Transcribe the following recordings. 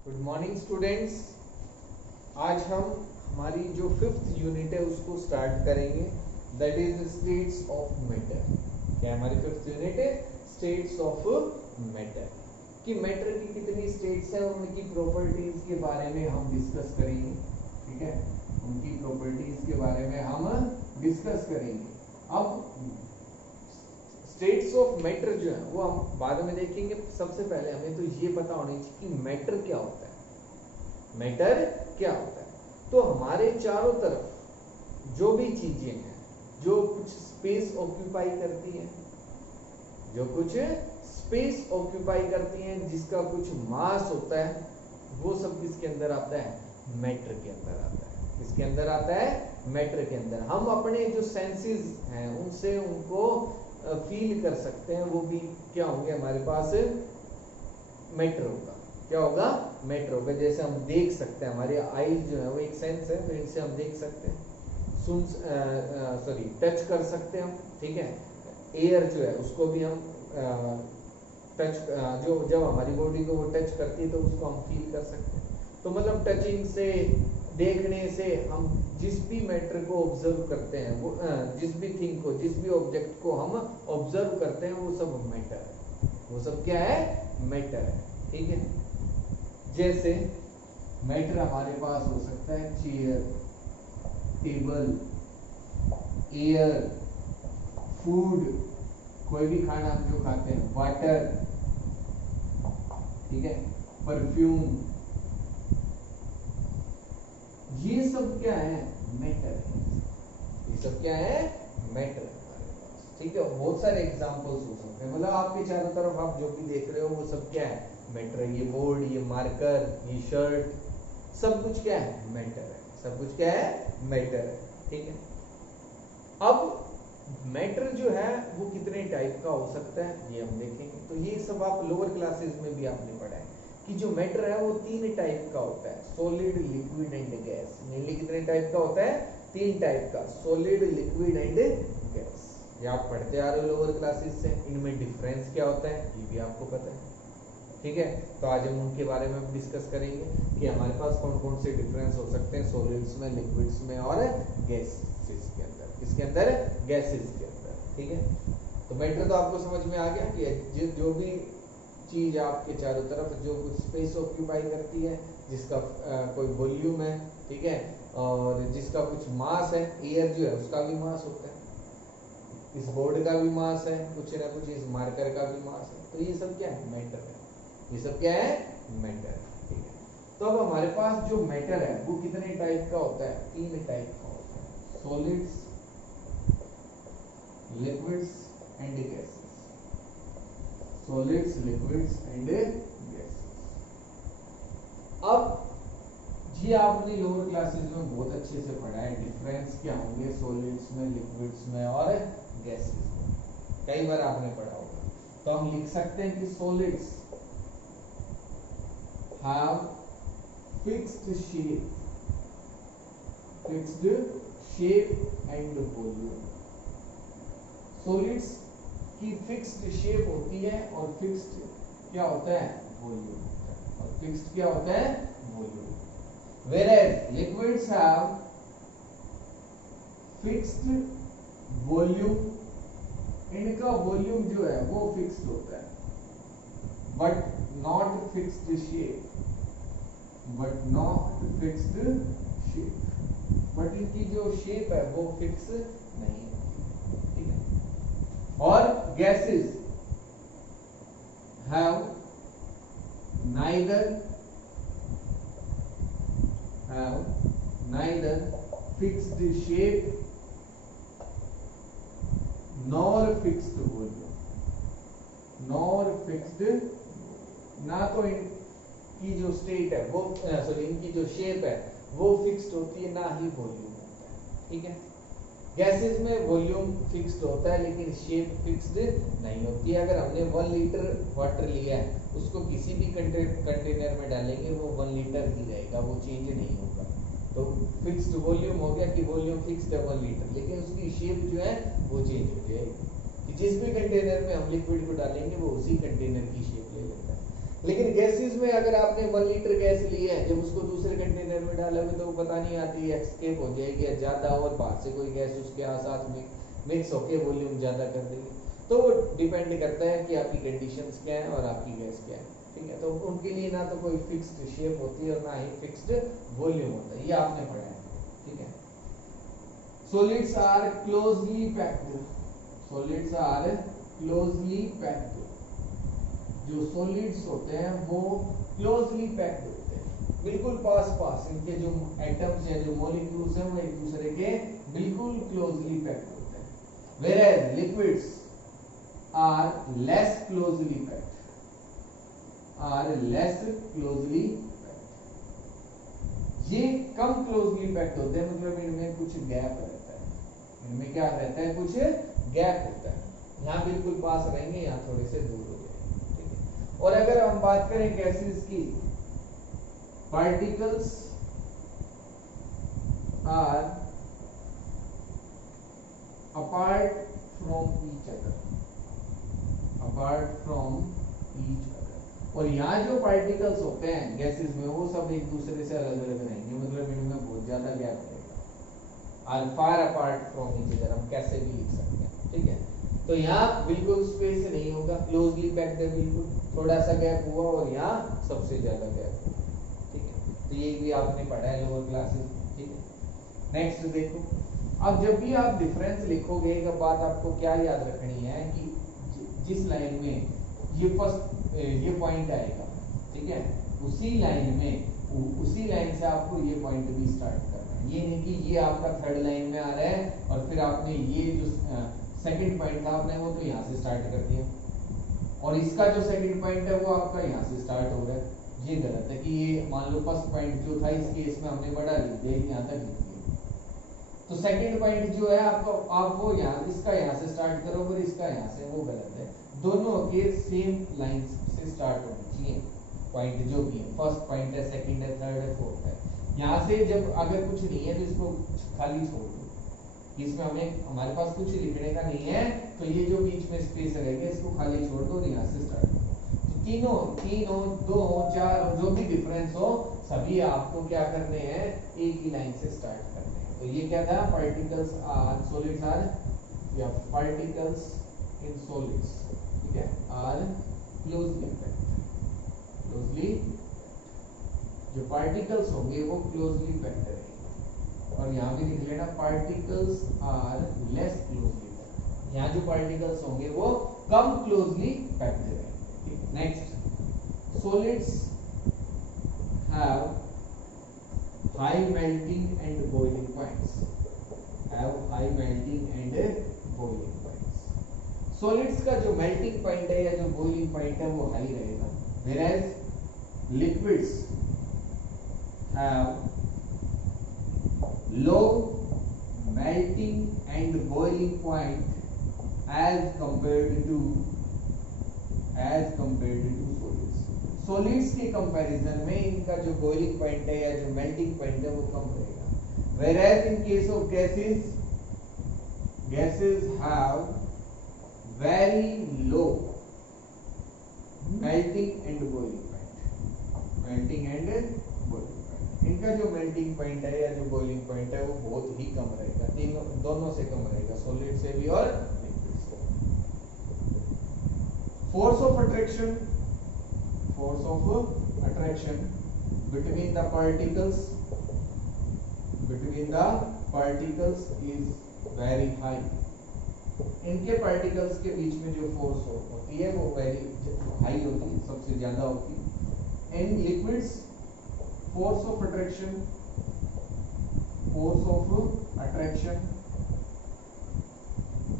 Good morning students. आज हम हमारी जो 5th यूनिट है उसको स्टार्ट करेंगे, that is states of matter. क्या हमारी 5th यूनिट है? States of matter. कि मैटर की कितनी स्टेट्स हैं, उनकी प्रॉपर्टीज के बारे में हम डिस्कस करेंगे। ठीक है, उनकी प्रॉपर्टीज के बारे में हम डिस्कस करेंगे। अब स्टेट्स ऑफ मैटर जो है वो हम बाद में देखेंगे। सबसे पहले हमें तो ये पता होनी चाहिए कि मैटर क्या होता है। मैटर क्या होता है? तो हमारे चारों तरफ जो भी चीजें हैं जो कुछ स्पेस ऑक्यूपाई करती हैं, जो कुछ स्पेस ऑक्यूपाई करती हैं, जिसका कुछ मास होता है, वो सब किसके अंदर आता है? मैटर के अंदर आता है। किसके अंदर आता है? मैटर के अंदर। हम अपने जो सेंसेस हैं उनसे उनको फील कर सकते हैं, वो भी क्या होंगे हमारे पास? मैटर होगा। क्या होगा? मैटर होगा। जैसे हम देख सकते हैं, हमारे आईज जो है वो एक सेंस है, तो इनसे हम देख सकते हैं, टच कर सकते हैं हम। ठीक है, एयर जो है उसको भी हम टच, जो जब हमारी बॉडी को वो टच करती है तो उसको हम फील कर सकते हैं। तो मतलब टचिंग से, देखने से हम जिस भी मैटर को ऑब्जर्व करते हैं, वो जिस भी थिंग को, जिस भी ऑब्जेक्ट को हम ऑब्जर्व करते हैं, वो सब मैटर है। वो सब क्या है? मैटर है। ठीक है, जैसे मैटर हमारे पास हो सकता है चेयर, टेबल, एयर, फूड, कोई भी खाना हम जो खाते हैं, वाटर, ठीक है, परफ्यूम, ये सब क्या है? मैटर है। ये सब क्या है? मैटर है हमारे पास। ठीक है, बहुत सारे एग्जांपल्स हो सकते हैं। मतलब आपके चारों तरफ आप जो भी देख रहे हो वो सब क्या है? मैटर है। ये बोर्ड, ये मार्कर, ये शर्ट, सब कुछ क्या है? मैटर है। सब कुछ क्या है? मैटर है। ठीक है, अब मैटर जो है वो कितने टाइप का हो सकता है ये हम देखेंगे। तो ये सब आप लोअर क्लासेस में भी आपने पढ़ा है कि जो मैटर है वो 3 टाइप का होता है, solid, liquid and gas. Mainly कितने टाइप का होता है? 3 टाइप का, सॉलिड, लिक्विड एंड गैस। ये आप पढ़ते आ रहे हो लोअर क्लासेस से। इनमें डिफरेंस क्या होता है ये भी आपको पता है। ठीक है, तो आज हम उनके बारे में डिस्कस करेंगे कि हमारे पास कौन कौन से डिफरेंस हो सकते हैं सॉलिड्स में, लिक्विड्स में और गैसेस के अंदर। किसके अंदर? गैसेस के अंदर। ठीक है, तो मैटर तो आपको समझ में आ गया कि जो भी चीज आपके चारों तरफ जो कुछ स्पेस ऑक्यूपाई करती है, जिसका कोई वॉल्यूम है, ठीक है, और जिसका कुछ मास है। एयर जो है उसका भी मास होता है, इस बोर्ड का भी मास है, कुछ ना कुछ इस मार्कर का भी मास है। तो ये सब क्या है? मैटर है। ये सब क्या है? मैटर। ठीक है, तो अब हमारे पास जो मैटर है वो कितने टाइप का होता है? 3 टाइप का होता है, solids, liquids and gases. Solids, liquids and gases. अब ये आपने लोअर क्लासेस में बहुत अच्छे से पढ़ा है, डिफरेंस क्या होंगे सॉलिड्स में, लिक्विड्स में और गैसेस में। कई बार आपने पढ़ा होगा। तो हम लिख सकते हैं कि solids have fixed shape and volume। Solids की फिक्स्ड शेप होती है और फिक्स्ड क्या होता है? वॉल्यूम होता है। और फिक्स्ड क्या होता है? Volume. whereas liquids have fixed volume, इनका वॉल्यूम जो है वो फिक्स्ड होता है, but not fixed shape. But not fixed shape, but इनकी जो शेप है वो फिक्स नहीं होती। ठीक है, और gases have neither fixed shape nor fixed volume. Nor fixed, ना तो इनकी जो स्टेट है वो इनकी जो शेप है वो फिक्स्ड होती है, ना ही वॉल्यूम होता है। ठीक है, गैसेस में वॉल्यूम फिक्स्ड होता है लेकिन शेप फिक्स्ड नहीं होती है। अगर हमने 1 लीटर वाटर लिया है, उसको किसी भी कंटेनर में डालेंगे वो 1 लीटर ही रहेगा, वो चेंज नहीं होगा। तो फिक्स्ड वॉल्यूम हो गया कि वॉल्यूम फिक्स्ड है 1 लीटर, लेकिन उसकी शेप जो है वो चेंज हो जाएगी। कि जिस भी कंटेनर में हम लिक्विड को डालेंगे वो उसी कंटेनर की शेप ले लेता है। लेकिन गैसेस में अगर आपने 1 लीटर गैस ली है, जब उसको दूसरे कंटेनर में डालोगे तो वो पता नहीं आती एस्केप हो जाएगी या ज्यादा, और बाहर से कोई गैस उसके साथ में मिक्स होके वॉल्यूम ज्यादा कर देगी। तो वो डिपेंड करता है कि आपकी कंडीशंस क्या है और आपकी गैस क्या है, ठीक है। तो उनके लिए ना तो कोई फिक्स्ड शेप होती है और ना ही फिक्स्ड वॉल्यूम होता है, ये आपने पढ़ा है, ठीक है। Solids are closely packed, solids are closely packed, जो सॉलिड्स होते हैं वो क्लोजली पैक्ड होते हैं, बिल्कुल पास पास, इनके जो एटम्स हैं, जो मॉलिक्यूल्स हैं, वो एक दूसरे के बिल्कुल क्लोजली पैक्ड होते हैं। Whereas liquids are less closely packed, are less closely packed, ये कम क्लोजली पैक्ड होते हैं, मतलब इनमें कुछ गैप रहता है, इनमें क्या रहता है, कुछ गैप होता है, यहाँ बिल्कुल पास रहेंगे, यहाँ थोड़े से दूर हो जाएंगे, ठीक है। और अगर हम बात करें गैसेस की, particles are apart from each other, apart from each other, और यहाँ जो पार्टिकल्स होते हैं गैसेस में वो सब एक दूसरे से अलग अलग रहेंगे, मतलब इनमें बहुत ज्यादा गैप रहेगा। Are far apart from each other हम कैसे भी लिख सकते हैं, ठीक है। तो यहाँ बिल्कुल स्पेस नहीं होगा, क्लोजली पैक्ड है, बिल्कुल थोड़ा सा गैप हुआ और यहाँ सबसे ज्यादा गैप हुआ, ठीक है। तो ये भी आपने पढ़ा है लोअर क्लासेस में, ठीक है। नेक्स्ट देखो, अब जब भी आप डिफरेंस लिखोगे एक बात आपको क्या याद रखनी है कि जिस लाइन में ये फर्स्ट ये पॉइंट आएगा, ठीक है, उसी लाइन में उसी लाइन से आपको ये पॉइंट भी स्टार्ट करना है। ये नहीं कि ये आपका थर्ड लाइन में आ रहा है और फिर आपने ये जो सेकंड पॉइंट था आपने वो तो यहाँ से स्टार्ट कर दिया और इसका जो सेकंड पॉइंट है वो आपका यहाँ से स्टार्ट हो रहा है। ये गलत है कि ये मान लो फर्स्ट पॉइंट जो था इस केस में हमने बड़ा लिख दिया, यहाँ तक लिख दिया, तो सेकंड पॉइंट जो है आपको आप वो यहाँ इसका यहाँ से स्टार्ट करोगे और इसका यहाँ से, वो गलत है। दोनों के सेम लाइन से स्टार्ट होनी चाहिए पॉइंट जो भी है, फर्स्ट पॉइंट है, सेकंड है, थर्ड है, फोर्थ है। यहाँ से जब अगर कुछ नहीं है तो इसको खाली छोड़ दो, इसमें हमें हमारे पास कुछ लिखने का नहीं है, तो ये जो बीच में स्पेस रहेगा इसको खाली छोड़ दो और यहाँ से स्टार्ट करो। तो तीनों तीन हो, दो हो, चार हो, जो भी डिफरेंस हो सभी आपको क्या करने हैं, एक ही लाइन से स्टार्ट करने हैं। तो ये क्या था, पार्टिकल्स आर सॉलिड्स आर या पार्टिकल्स इन सॉलिड्स, ठीक है, आर क्लोजली पैक्ड, क्लोजली, जो पार्टिकल्स होंगे वो क्लोजली पैक्ड रहेंगे। और यहाँ भी लिख लेना particles are less closely packed, यहाँ जो पार्टिकल्स होंगे वो कम क्लोजली पैक्ड रहेंगे। Next, solids have high melting and boiling points, have high melting and boiling points. Solids का जो melting point है या जो boiling point है वो high रहेगा, whereas liquids have low melting and boiling point as compared to solids. Solids के comparison में इनका जो बॉइलिंग पॉइंट है या जो मेल्टिंग पॉइंट है वो कम रहेगा। whereas in case of gases have very low melting and boiling point, इनका जो मेल्टिंग पॉइंट है या जो बॉइलिंग पॉइंट है वो बहुत ही कम रहेगा, तीनों दोनों से कम रहेगा, सॉलिड से भी और लिक्विड से। Force of attraction between the particles is very high. इनके पार्टिकल्स के बीच में जो फोर्स होती है वो वेरी हाई होती है, सबसे ज्यादा होती है। In liquids force of attraction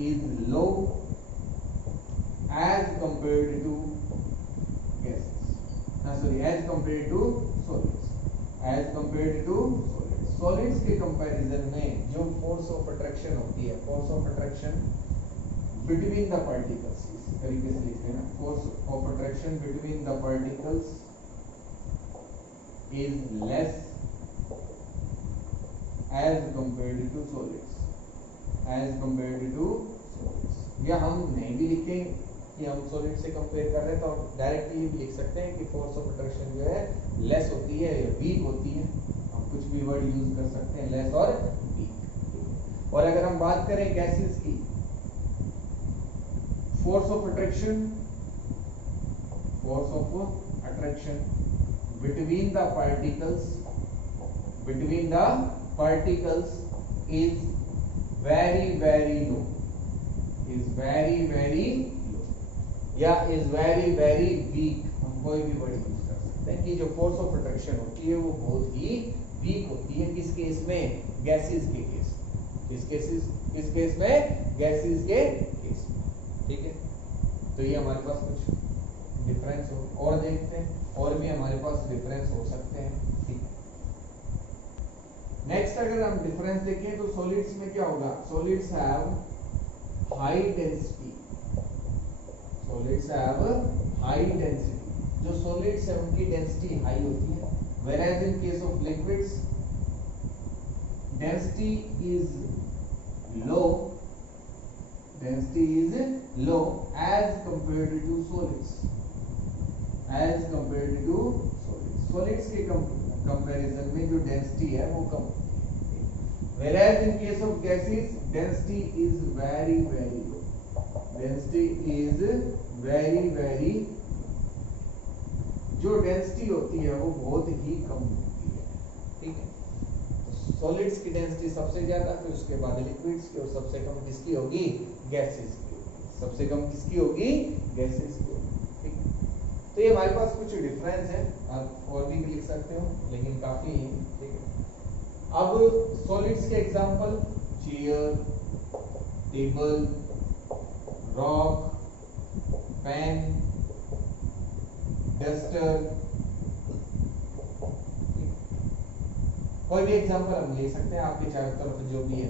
is low as compared to gases. As compared to solids. Solids के कंपैरिजन में जो फोर्स ऑफ अट्रैक्शन होती है, force of attraction between the particles, इस तरीके से लिखते हैं ना, force of attraction between the particles is less as compared to solids, या हम नहीं भी लिखें कि हम सॉलिड से कंपेयर कर रहे हैं, तो हम डायरेक्टली भी लिख सकते हैं कि फोर्स ऑफ अट्रैक्शन जो है लेस होती है या वीक होती है। हम कुछ भी वर्ड यूज कर सकते हैं, लेस और वीक। और अगर हम बात करें गैसेस की, force of attraction between the particles is very low, या is very weak। हम कोई भी वर्ड यूज कर सकते हैं कि जो फोर्स ऑफ अट्रैक्शन होती है वो बहुत ही वीक होती है। किस केस में? गैसेस के केस। किस केस में? गैसेस के केस में। ठीक है, तो ये हमारे पास कुछ डिफरेंस हो और देखते हैं, और भी हमारे पास डिफरेंस हो सकते हैं। ठीक है, नेक्स्ट अगर हम डिफरेंस देखें तो सॉलिड्स में क्या होगा? Solids have high density. जो सॉलिड्स है उनकी डेंसिटी हाई होती है, whereas in case of liquids density is low as compared to solids। Solids के कंपैरिजन में जो डेंसिटी है वो कम होती है। whereas in case of gases density is very low। जो डेंसिटी होती है वो बहुत ही कम होती है। ठीक है, तो सॉलिड्स की डेंसिटी सबसे ज्यादा, फिर उसके बाद लिक्विड्स की, और सबसे कम किसकी होगी? गैसेस की होगी। सबसे कम किसकी होगी? गैसेस की होगी। ठीक है, तो ये हमारे पास कुछ डिफरेंस है, आप और भी लिख सकते हो लेकिन काफी। ठीक है, अब सॉलिड्स के example chair, table, rock, pen, duster, कोई भी एग्जांपल हम ले सकते हैं। आपके चारों तरफ जो भी है,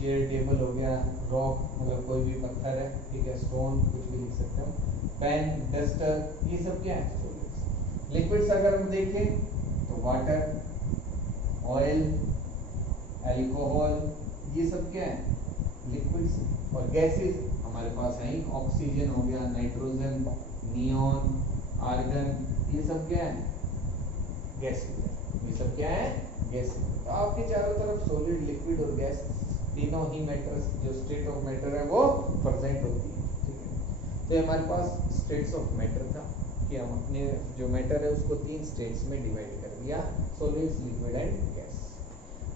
चेयर, टेबल हो गया, रॉक मतलब कोई भी पत्थर है, ठीक है, स्टोन, कुछ भी लिख सकते हो, पेन, डस्टर, ये सब क्या है? सॉलिड्स। लिक्विड्स अगर हम देखें तो वाटर, ऑयल, अल्कोहल, ये सब क्या है? लिक्विड्स। और गैसेस हमारे पास है ऑक्सीजन हो गया, नाइट्रोजन, नियॉन, आर्गन, ये सब क्या है? गैसेस है। ये सब क्या है? गैसेस। तो आपके चारों तरफ सॉलिड, लिक्विड और गैस तीनों ही मैटर्स, जो स्टेट ऑफ मैटर है वो प्रेजेंट होती है। ठीक है, तो हमारे पास स्टेट्स ऑफ मैटर था कि हम अपने जो मैटर है उसको 3 स्टेट्स में डिवाइड कर दिया, सॉलिड्स, लिक्विड एंड गैस।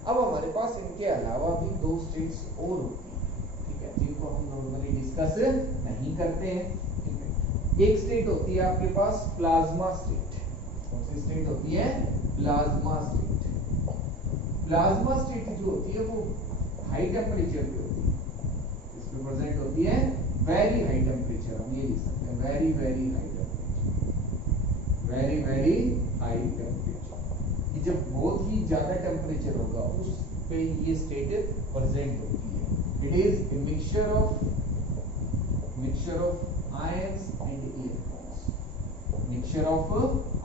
अब हमारे पास इनके अलावा भी 2 स्टेट्स और होती है, ठीक है, जिनको हम नॉर्मली डिस्कस नहीं करते हैं। ठीक है, एक स्टेट होती है आपके पास प्लाज्मा स्टेट। कौन सी स्टेट होती है? Plasma state. प्लाज्मा स्टेट जो होती है वो हाई टेम्परेचर पे होती है। इसमें प्रेजेंट होती है वेरी हाई टेम्परेचर, हम ये लिख सकते हैं very high temperature, very high temperature. कि जब बहुत ही ज्यादा टेम्परेचर होगा उस पे ये स्टेट प्रेजेंट होती है। It is a mixture of ions and electrons. Mixture of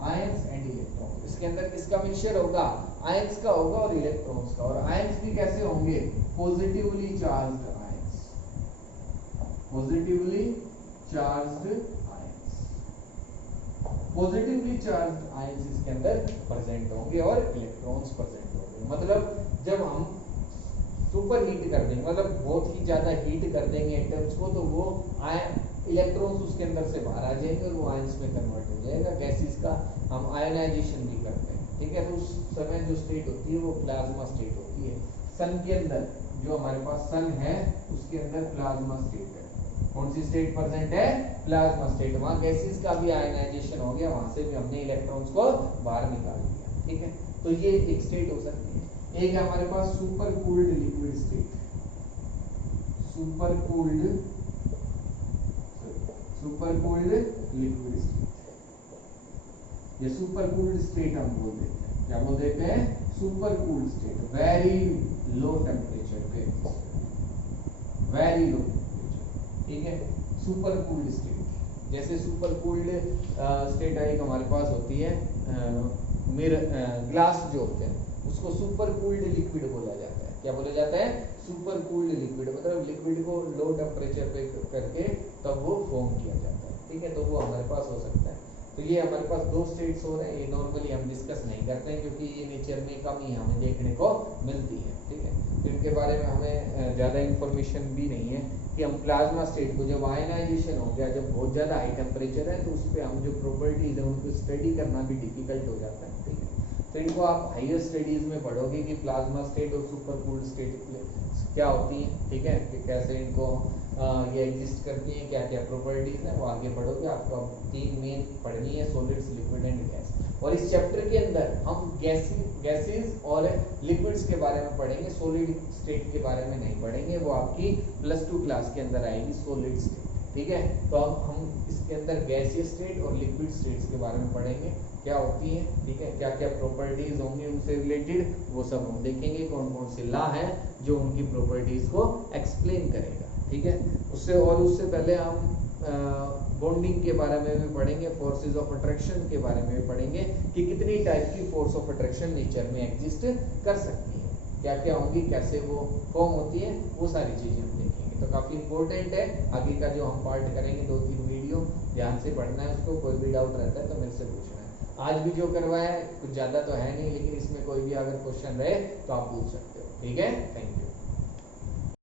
ions and electrons. इसके अंदर किसका मिक्सचर होगा? आयंस का होगा और इलेक्ट्रॉन्स का। और आयंस भी कैसे होंगे? Positively charged ions. Positively charged ions. Positively charged ions इसके अंदर प्रेजेंट होंगे और इलेक्ट्रॉन्स प्रेजेंट होंगे। मतलब जब हम सुपर हीट कर देंगे, मतलब बहुत ही ज्यादा हीट कर देंगे एटम्स को, तो वो इलेक्ट्रॉन्स उसके अंदर से बाहर आ जाएंगे और वो आयंस में कन्वर्ट हो जाएगा। गैसेस का हम आयनाइजेशन भी करते हैं। ठीक है, तो उस समय जो स्टेट होती है वो प्लाज्मा स्टेट होती है। सन के अंदर जो हमारे पास सन है उसके अंदर प्लाज्मा स्टेट है। कौन सी स्टेट प्रेजेंट है? Plasma state. वहां गैसेस का भी आयनाइजेशन हो गया, वहां से भी हमने इलेक्ट्रॉन्स को बाहर निकाल दिया। ठीक है, तो ये एक स्टेट हो सकती है। एक है हमारे पास super cooled liquid state. Super cooled liquid state, ये सुपर कूल्ड स्टेट हम बोल देते हैं। क्या बोल देते हैं? Super cooled state. Very low temperature पे, वेरी लो टेम्परेचर। ठीक है, सुपर कूल्ड स्टेट। जैसे सुपर कूल्ड स्टेट एक हमारे पास होती है, ग्लास जो होते हैं उसको सुपर कूल्ड लिक्विड बोला जाता है। क्या बोला जाता है? सुपर कूल्ड लिक्विड, मतलब लिक्विड को लो टेम्परेचर पे करके तब वो फॉर्म किया जाता है, ठीक है। तो वो हमारे पास हो सकता है। तो ये हमारे पास दो स्टेट्स हो रहे हैं, ये नॉर्मली हम डिस्कस नहीं करते हैं क्योंकि ये नेचर में कम ही हमें देखने को मिलती है, ठीक है। तो इनके बारे में हमें ज़्यादा इंफॉर्मेशन भी नहीं है कि हम प्लाज्मा स्टेट को जब आयनाइजेशन हो गया, जब बहुत ज़्यादा हाई टेम्परेचर है तो उस पर हम जो प्रॉपर्टीज है उनको स्टडी करना भी डिफिकल्ट हो जाता है, ठीक है। तो इनको आप हायर स्टडीज में पढ़ोगे कि प्लाज्मा स्टेट और सुपर कूल्ड स्टेट क्या होती है, ठीक है, कि कैसे इनको ये एग्जिस्ट करती हैं, क्या क्या प्रॉपर्टीज हैं, वो आगे पढ़ोगे। आपको अब 3 मेन पढ़नी है, सॉलिड्स, लिक्विड एंड गैस। और इस चैप्टर के अंदर हम गैसेस और लिक्विड्स के बारे में पढ़ेंगे, सॉलिड स्टेट के बारे में नहीं पढ़ेंगे, वो आपकी +2 क्लास के अंदर आएगी सॉलिड स्टेट, ठीक है। तो अब हम इसके अंदर गैसीय स्टेट और लिक्विड स्टेट्स के बारे में पढ़ेंगे, क्या होती है, ठीक है, क्या क्या प्रॉपर्टीज होंगी उनसे रिलेटेड, वो सब हम देखेंगे। कौन कौन से लॉ है जो उनकी प्रॉपर्टीज को एक्सप्लेन करेगा, ठीक है। उससे पहले हम बॉन्डिंग के बारे में भी पढ़ेंगे, फोर्सेस ऑफ अट्रैक्शन के बारे में भी पढ़ेंगे कि कितनी टाइप की फोर्स ऑफ अट्रैक्शन नेचर में एग्जिस्ट कर सकती है, क्या क्या होंगी, कैसे वो फॉर्म होती है, वो सारी चीजें हम देखेंगे। तो काफी इंपॉर्टेंट है, आगे का जो हम पार्ट करेंगे 2-3 वीडियो ध्यान से पढ़ना है उसको। कोई भी डाउट रहता है तो मेरे से पूछना है। आज भी जो करवाया है कुछ ज्यादा तो है नहीं, लेकिन इसमें कोई भी अगर क्वेश्चन रहे तो आप पूछ सकते हो, ठीक है। Thank you.